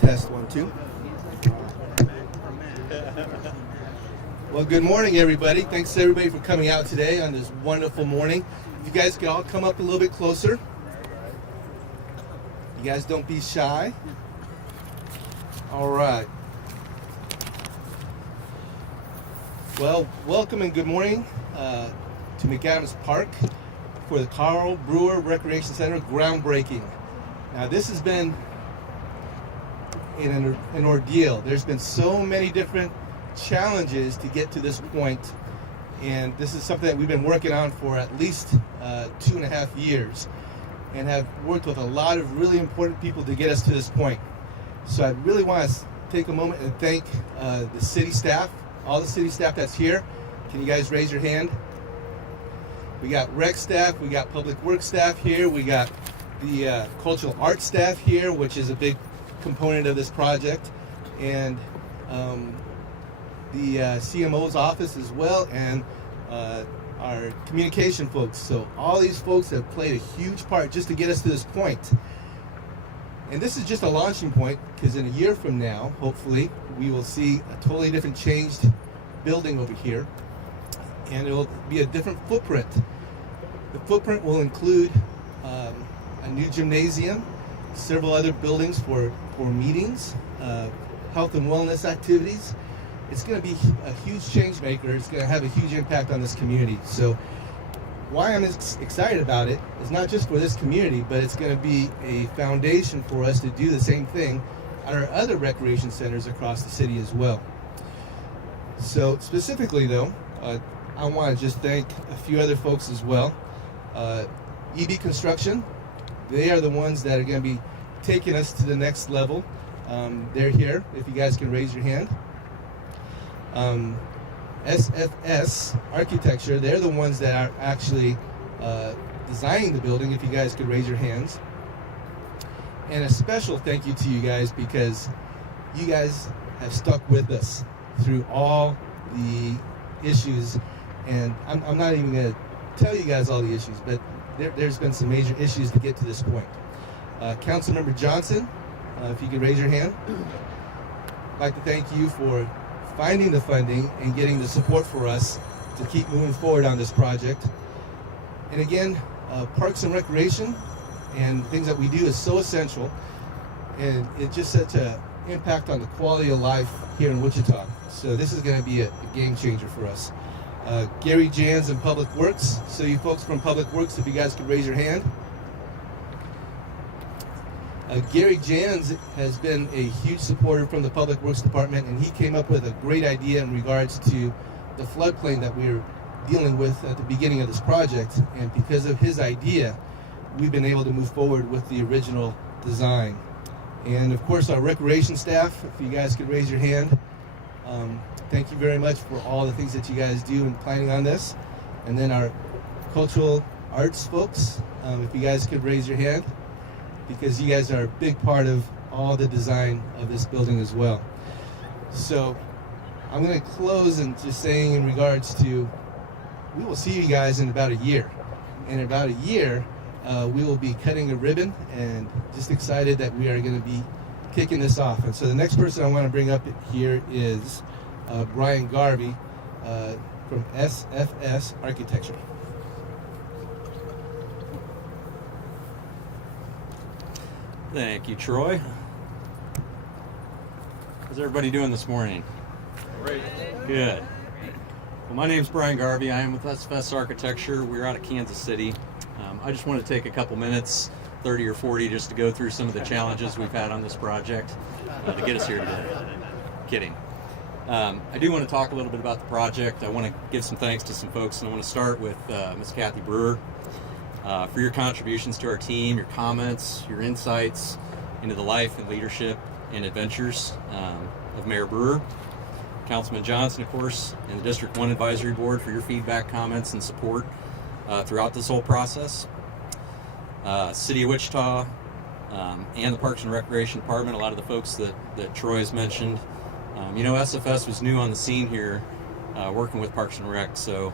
Test 1, 2. Well, good morning, everybody. Thanks to everybody for coming out today on this wonderful morning. If you guys could all come up a little bit closer. You guys don't be shy. All right. Well, welcome and good morning to McAdams Park for the Carl Brewer Recreation Center groundbreaking. Now, this has been an ordeal. There's been so many different challenges to get to this point, and this is something that we've been working on for at least 2.5 years, and have worked with a lot of really important people to get us to this point. So I really want to take a moment and thank the city staff, all the city staff that's here. Can you guys raise your hand? We got rec staff, we got public works staff here, we got the cultural arts staff here, which is a big component of this project, and the CMO's office as well, and our communication folks. So all these folks have played a huge part just to get us to this point. And this is just a launching point, because in a year from now, hopefully, we will see a totally different changed building over here, and it will be a different footprint. The footprint will include a new gymnasium, several other buildings for meetings, health and wellness activities. It's going to be a huge change maker. It's going to have a huge impact on this community. So why I'm excited about it is not just for this community, but it's going to be a foundation for us to do the same thing at our other recreation centers across the city as well. So specifically though, I want to just thank a few other folks as well. EB Construction, they are the ones that are going to be taking us to the next level. They're here, if you guys can raise your hand. SFS Architecture, they're the ones that are actually designing the building, if you guys could raise your hands. And a special thank you to you guys, because you guys have stuck with us through all the issues, and I'm not even going to tell you guys all the issues, but there's been some major issues to get to this point. Councilmember Johnson, if you could raise your hand. I'd like to thank you for finding the funding and getting the support for us to keep moving forward on this project. And again, Parks and Recreation and things that we do is so essential, and it just such an impact on the quality of life here in Wichita. So this is going to be a game changer for us. Gary Jans in Public Works. So you folks from Public Works, if you guys could raise your hand. Gary Jans has been a huge supporter from the Public Works Department, and he came up with a great idea in regards to the floodplain that we were dealing with at the beginning of this project. And because of his idea, we've been able to move forward with the original design. And of course, our recreation staff, if you guys could raise your hand. Thank you very much for all the things that you guys do in planning on this. And then our cultural arts folks, if you guys could raise your hand, because you guys are a big part of all the design of this building as well. So I'm going to close and just saying in regards to, we will see you guys in about a year. In about a year, we will be cutting a ribbon, and just excited that we are going to be kicking this off. And so the next person I want to bring up here is Brian Garvey from SFS Architecture. Thank you, Troy. How's everybody doing this morning? Great. Good. Well, my name's Brian Garvey. I am with SFS Architecture. We're out of Kansas City. I just want to take a couple minutes, 30 or 40, just to go through some of the challenges we've had on this project to get us here today. Kidding. I do want to talk a little bit about the project. I want to give some thanks to some folks, and I want to start with Ms. Kathy Brewer for your contributions to our team, your comments, your insights into the life and leadership and adventures of Mayor Brewer. Councilman Johnson, of course, and the District 1 Advisory Board for your feedback, comments, and support throughout this whole process. City of Wichita and the Parks and Recreation Department, a lot of the folks that Troy has mentioned. SFS was new on the scene here working with Parks and Rec, so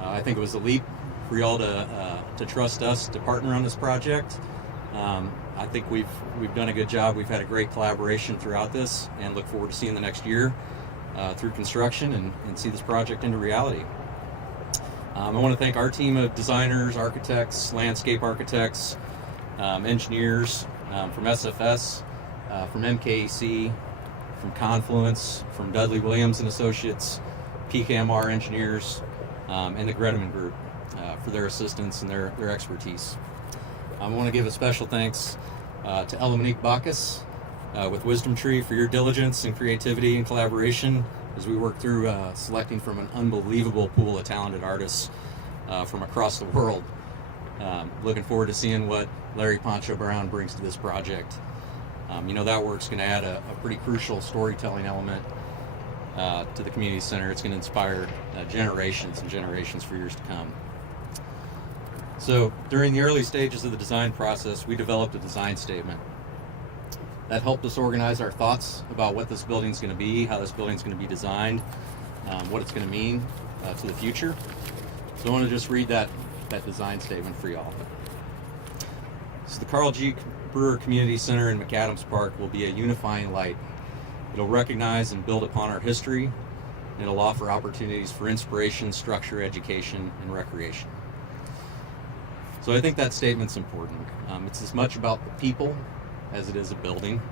I think it was a leap for y'all to trust us to partner on this project. I think we've done a good job. We've had a great collaboration throughout this, and look forward to seeing the next year through construction and see this project into reality. I want to thank our team of designers, architects, landscape architects, engineers from SFS, from MKEC, from Confluence, from Dudley Williams and Associates, PKMR engineers, and the Gredeman Group for their assistance and their expertise. I want to give a special thanks to Ella Monique Bacchus with Wisdom Tree for your diligence and creativity and collaboration as we work through selecting from an unbelievable pool of talented artists from across the world. Looking forward to seeing what Larry Poncho Brown brings to this project. That work's going to add a pretty crucial storytelling element to the community center. It's going to inspire generations and generations for years to come. So during the early stages of the design process, we developed a design statement that helped us organize our thoughts about what this building's going to be, how this building's going to be designed, what it's going to mean to the future. So I want to just read that design statement for y'all. So the Carl G. Brewer Community Center in McAdams Park will be a unifying light. It'll recognize and build upon our history, and it'll offer opportunities for inspiration, structure, education, and recreation. So I think that statement's important. It's as much about the people as it is a building.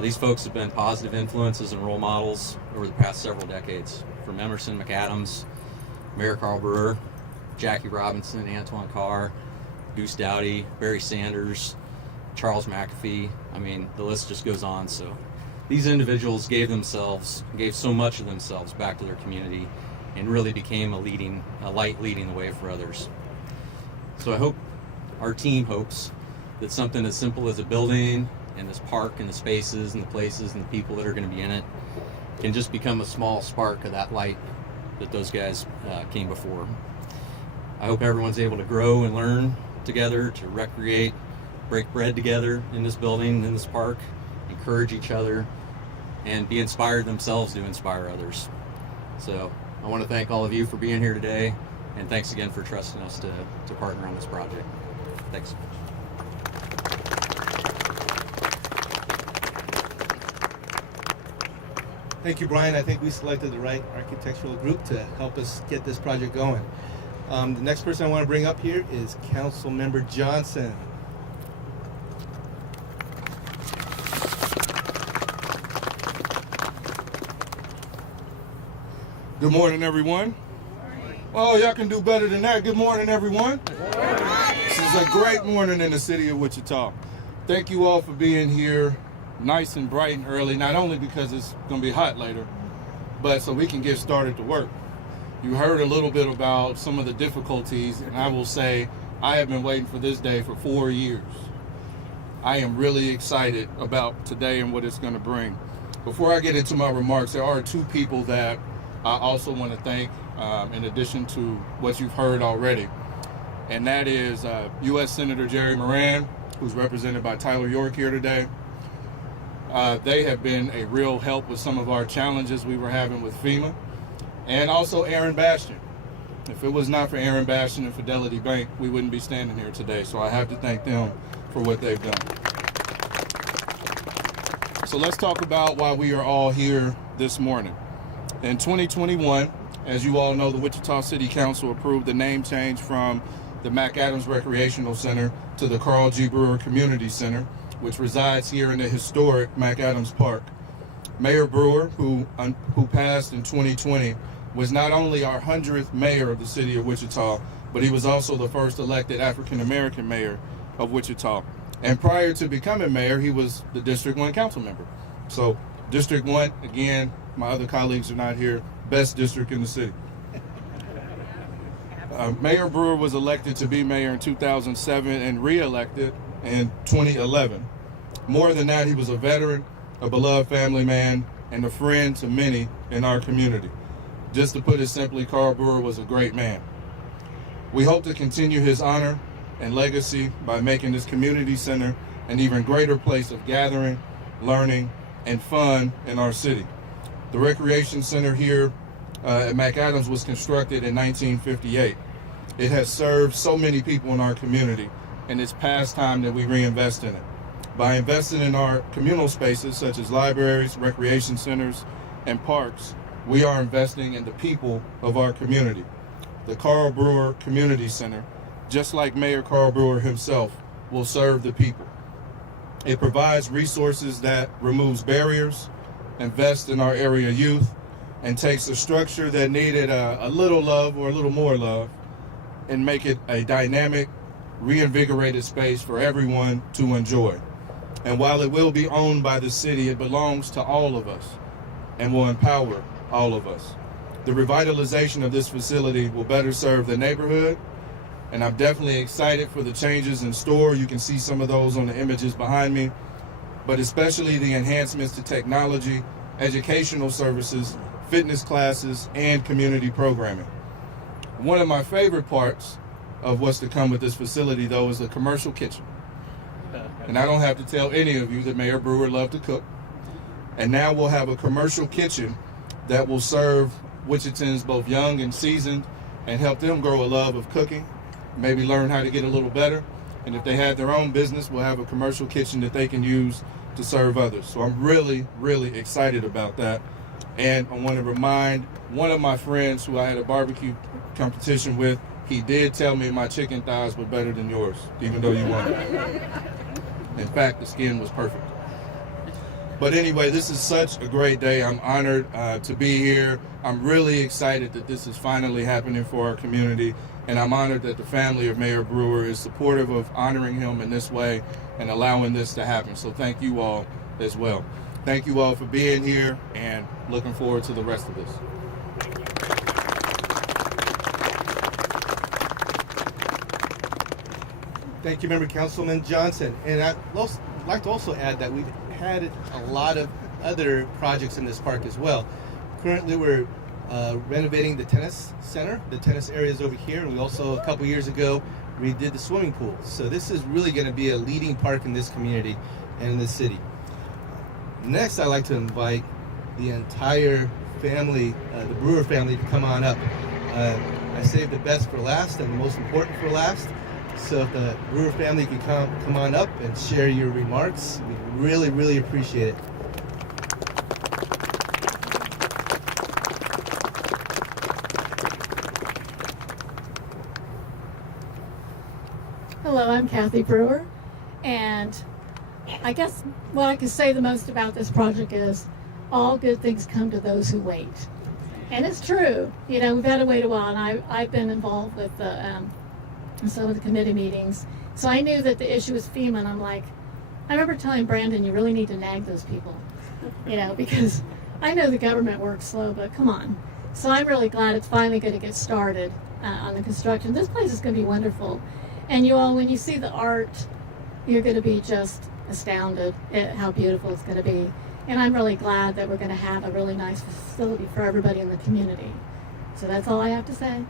These folks have been positive influences and role models over the past several decades, from Emerson McAdams, Mayor Carl Brewer, Jackie Robinson, Antoine Carr, Goose Dowdy, Barry Sanders, Charles McAfee. I mean, the list just goes on. So these individuals gave so much of themselves back to their community and really became a light leading the way for others. So I hope, our team hopes, that something as simple as a building and this park and the spaces and the places and the people that are going to be in it can just become a small spark of that light that those guys came before. I hope everyone's able to grow and learn together, to recreate, break bread together in this building, in this park, encourage each other, and be inspired themselves to inspire others. So I want to thank all of you for being here today, and thanks again for trusting us to partner on this project. Thanks. Thank you, Brian. I think we selected the right architectural group to help us get this project going. The next person I want to bring up here is Councilmember Johnson. Good morning, everyone. Oh, y'all can do better than that. Good morning, everyone. This is a great morning in the city of Wichita. Thank you all for being here nice and bright and early, not only because it's going to be hot later, but so we can get started to work. You heard a little bit about some of the difficulties, and I will say I have been waiting for this day for 4 years. I am really excited about today and what it's going to bring. Before I get into my remarks, there are two people that I also want to thank, in addition to what you've heard already, and that is U.S. Senator Jerry Moran, who's represented by Tyler York here today. They have been a real help with some of our challenges we were having with FEMA, and also Aaron Bastian. If it was not for Aaron Bastian and Fidelity Bank, we wouldn't be standing here today, so I have to thank them for what they've done. So let's talk about why we are all here this morning. In 2021, as you all know, the Wichita City Council approved the name change from the McAdams Recreational Center to the Carl G. Brewer Community Center, which resides here in the historic McAdams Park. Mayor Brewer, who passed in 2020, was not only our 100th mayor of the city of Wichita, but he was also the first elected African-American mayor of Wichita. And prior to becoming mayor, he was the District 1 council member. So District 1, again, my other colleagues are not here, best district in the city. Mayor Brewer was elected to be mayor in 2007 and re-elected in 2011. More than that, he was a veteran, a beloved family man, and a friend to many in our community. Just to put it simply, Carl Brewer was a great man. We hope to continue his honor and legacy by making this community center an even greater place of gathering, learning, and fun in our city. The recreation center here at McAdams was constructed in 1958. It has served so many people in our community, and it's past time that we reinvest in it. By investing in our communal spaces such as libraries, recreation centers, and parks, we are investing in the people of our community. The Carl Brewer Community Center, just like Mayor Carl Brewer himself, will serve the people. It provides resources that removes barriers, invests in our area youth, and takes a structure that needed a little love or a little more love and make it a dynamic, reinvigorated space for everyone to enjoy. And while it will be owned by the city, it belongs to all of us and will empower all of us. The revitalization of this facility will better serve the neighborhood, and I'm definitely excited for the changes in store. You can see some of those on the images behind me, but especially the enhancements to technology, educational services, fitness classes, and community programming. One of my favorite parts of what's to come with this facility, though, is the commercial kitchen. And I don't have to tell any of you that Mayor Brewer loved to cook. And now we'll have a commercial kitchen that will serve Wichitans, both young and seasoned, and help them grow a love of cooking, maybe learn how to get a little better. And if they had their own business, we'll have a commercial kitchen that they can use to serve others. So I'm really, really excited about that. And I want to remind one of my friends who I had a barbecue competition with, he did tell me my chicken thighs were better than yours, even though you won. In fact, the skin was perfect. But anyway, this is such a great day. I'm honored to be here. I'm really excited that this is finally happening for our community. And I'm honored that the family of Mayor Brewer is supportive of honoring him in this way and allowing this to happen. So thank you all as well. Thank you all for being here, and looking forward to the rest of this. Thank you, Member Councilman Johnson. And I'd like to also add that we've had a lot of other projects in this park as well. Currently, we're renovating the tennis center. The tennis area is over here. And we also, a couple years ago, redid the swimming pool. So this is really going to be a leading park in this community and in the city. Next, I'd like to invite the entire family, the Brewer family, to come on up. I saved the best for last and the most important for last. So if the Brewer family can come on up and share your remarks, we'd really, really appreciate it. Hello, I'm Kathy Brewer, and I guess what I can say the most about this project is all good things come to those who wait. And it's true. You know, we've had to wait a while, and I've been involved with some of the committee meetings. So I knew that the issue was FEMA, and I'm like, I remember telling Brandon, you really need to nag those people, you know, because I know the government works slow, but come on. So I'm really glad it's finally going to get started on the construction. This place is going to be wonderful. And you all, when you see the art, you're going to be just astounded at how beautiful it's going to be. And I'm really glad that we're going to have a really nice facility for everybody in the community. So that's all I have to say.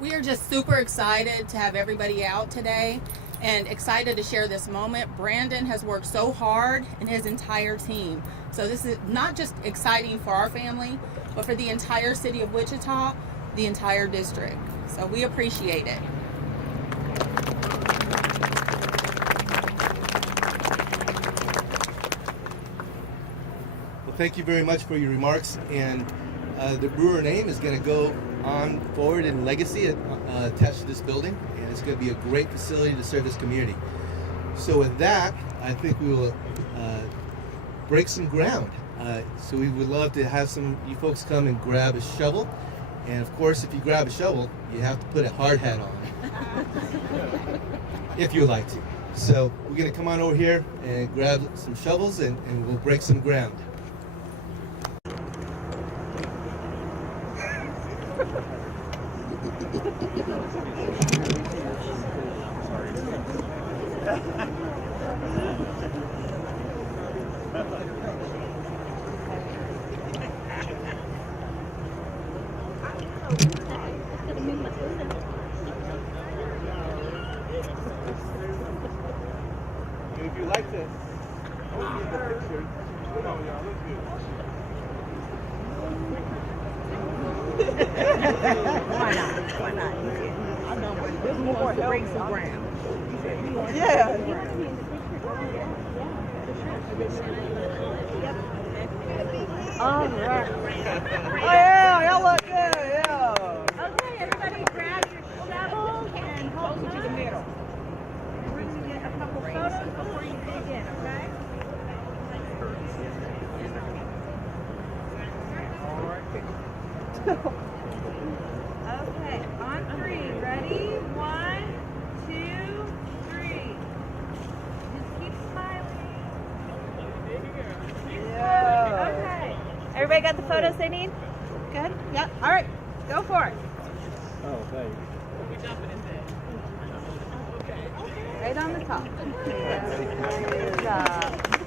We are just super excited to have everybody out today and excited to share this moment. Brandon has worked so hard and his entire team. So this is not just exciting for our family, but for the entire city of Wichita, the entire district. So we appreciate it. Well, thank you very much for your remarks. And the Brewer name is going to go on forward in legacy attached to this building, and it's going to be a great facility to serve this community. So with that, I think we will break some ground. So we would love to have some you folks come and grab a shovel. And of course, if you grab a shovel, you have to put a hard hat on, if you would like to. So we're going to come on over here and grab some shovels, and we'll break some ground. If you like this, get the picture. Oh, yeah, look good. Why not? Why not? I know, but this more to break some ground. Yeah. All right. Oh yeah, y'all look good. Yeah. Okay, everybody grab your shovels and hold them to the middle. We're going to get a couple photos before you dig in, okay? Okay, on three. Ready? 1, 2, 3. Just keep smiling. Yeah. Okay. Everybody got the photos they need? Good? Yep. All right. Go for it. Oh, thanks. Right on the top. Good job.